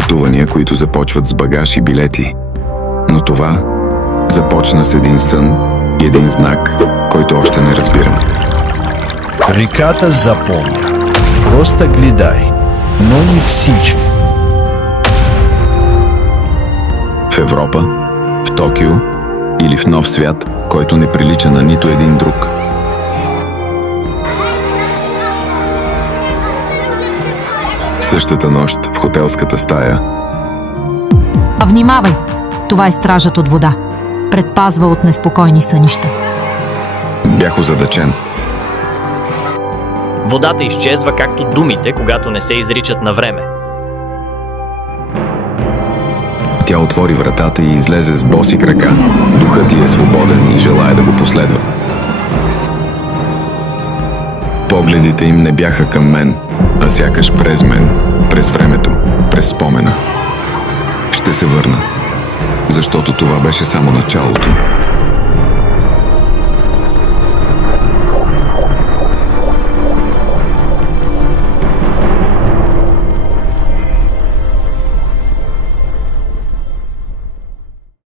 пътувания, които започват с багаж и билети. Но това започна с един сън и един знак, който още не разбирам. Реката запомня. Просто гледай, но не всички. В Европа, в Токио или в нов свят, който не прилича на нито един друг. Същата нощ в хотелската стая. Внимавай! Това е стражът от вода. Предпазва от неспокойни сънища. Бях озадачен. Водата изчезва както думите, когато не се изричат на време. Тя отвори вратата и излезе с боси крака. Духът ти е свободен и желая да го последва. Погледите им не бяха към мен, а сякаш през мен, през времето, през спомена. Ще се върна, защото това беше само началото.